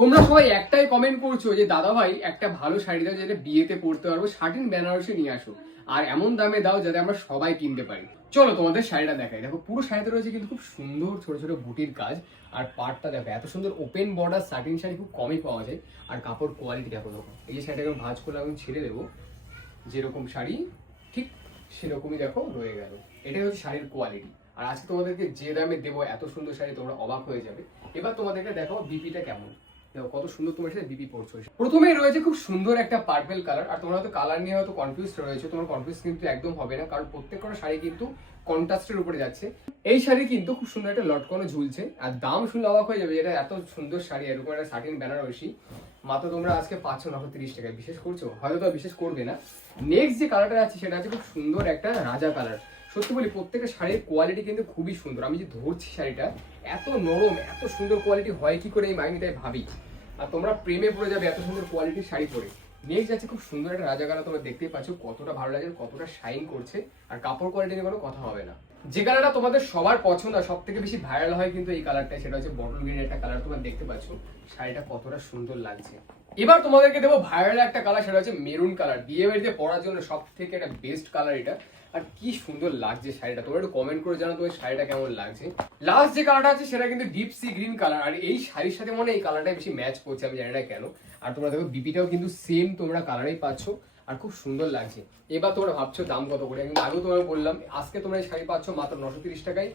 তোমরা সবাই একটাই কমেন্ট করছ যে দাদা ভাই একটা ভালো শাড়ি দাও যেটা বিয়েতে পরতে পারব, শার্টিন বেনারসি নিয়ে আসো। আর এমন দামে দাও যাতে আমরা সবাই কিনতে পারি। চলো তোমাদের শাড়িটা দেখাই। দেখো, পুরো শাড়িতে রয়েছে কিন্তু খুব সুন্দর ছোট ছোট বুটির কাজ। আর পাটটা দেখো, এত সুন্দর ওপেন বর্ডার সাটিন শাড়ি খুব কমই পাওয়া যায়। আর কাপড় কোয়ালিটি দেখো দেখো। এই যে শাড়িটা ভাঁজ করলে আমি ছেড়ে দেবো। যেরকম শাড়ি, ঠিক সেরকমই দেখো, রয়ে গেল। এটাই হচ্ছে শাড়ির কোয়ালিটি আর আজকে তোমাদেরকে যে দামে দেবো এত সুন্দর শাড়ি, তোমরা অবাক হয়ে যাবে। এবার তোমাদেরকে দেখো বিপিটা কেমন। কত সুন্দর তোমার সাথে বিপি পড়ছো। প্রথমেই রয়েছে খুব সুন্দর একটা পার্পেল কালার আর তোমরা হয়তো কালার নিয়ে হয়তো কনফিউজ রয়েছে, তোমার কনফিউজ কিন্তু একদম হবে না, কারণ প্রত্যেকটা শাড়ি কিন্তু কন্ট্রাস্টের উপরে যাচ্ছে। এই শাড়ি কিন্তু খুব সুন্দর একটা লটকনো ঝুলছে, আর দাম শুনলে অবাক হয়ে যাবে এটা এত সুন্দর শাড়ি, এরকম একটা সাটিন বেনারসি মাত্র তোমরা আজকে পাচ্ছ নশো তিরিশ টাকায়, বিশেষ করছ? হয়তো তো বিশেষ করবে না। নেক্সট যে কালারটা আছে সেটা আছে খুব সুন্দর একটা রাজা কালার সত্যি বলি, প্রত্যেকটা শাড়ির কোয়ালিটি কিন্তু খুবই সুন্দর। আমি যে ধরছি শাড়িটা, এত নরম, এত সুন্দর কোয়ালিটি হয় কি করে এই আমি তাই ভাবি। আর তোমরা প্রেমে পড়ে যাবে এত সুন্দর কোয়ালিটির শাড়ি পরে। নেক্সট আছে খুব সুন্দর একটা রাজা কালার তোমরা দেখতেই পাচ্ছ, কতটা ভালো লাগে কতটা শাইন করছে। আর কাপড় কোয়ালিটি নিয়ে কোনো কথা হবে না। যে কালারটা তোমাদের সবার পছন্দ, আর সব থেকে বেশি ভাইরাল হয় কিন্তু এই কালারটা সেটা হচ্ছে বটল গ্রিন একটা কালার তোমরা দেখতে পাচ্ছ। শাড়িটা কতটা সুন্দর লাগছে। এবার তোমাদেরকে দেবো ভাইরাল একটা কালার সেটা হচ্ছে মেরুন কালার বিয়ে বাড়িতে পরার জন্য সব থেকে একটা বেস্ট কালার এটা। আর কি সুন্দর লাগছে শাড়িটা। তোমরা একটু কমেন্ট করে জানো তোমার শাড়িটা কেমন লাগছে। লাস্ট যে কালারটা আছে সেটা কিন্তু ডিপ সি গ্রিন কালার আর এই শাড়ির সাথে মনে এই কালারটাই বেশি ম্যাচ করছে, আমি জানি না কেন। আর তোমরা দেখো বিপিটাও কিন্তু সেম তোমরা কালারেই পাচ্ছ, আর খুব সুন্দর লাগছে। এবার তোমরা ভাবছ দাম কত করে? কিন্তু আগেও তোমাকে বললাম, আজকে তোমরা এই শাড়ি পাচ্ছ মাত্র নশো তিরিশ টাকায়।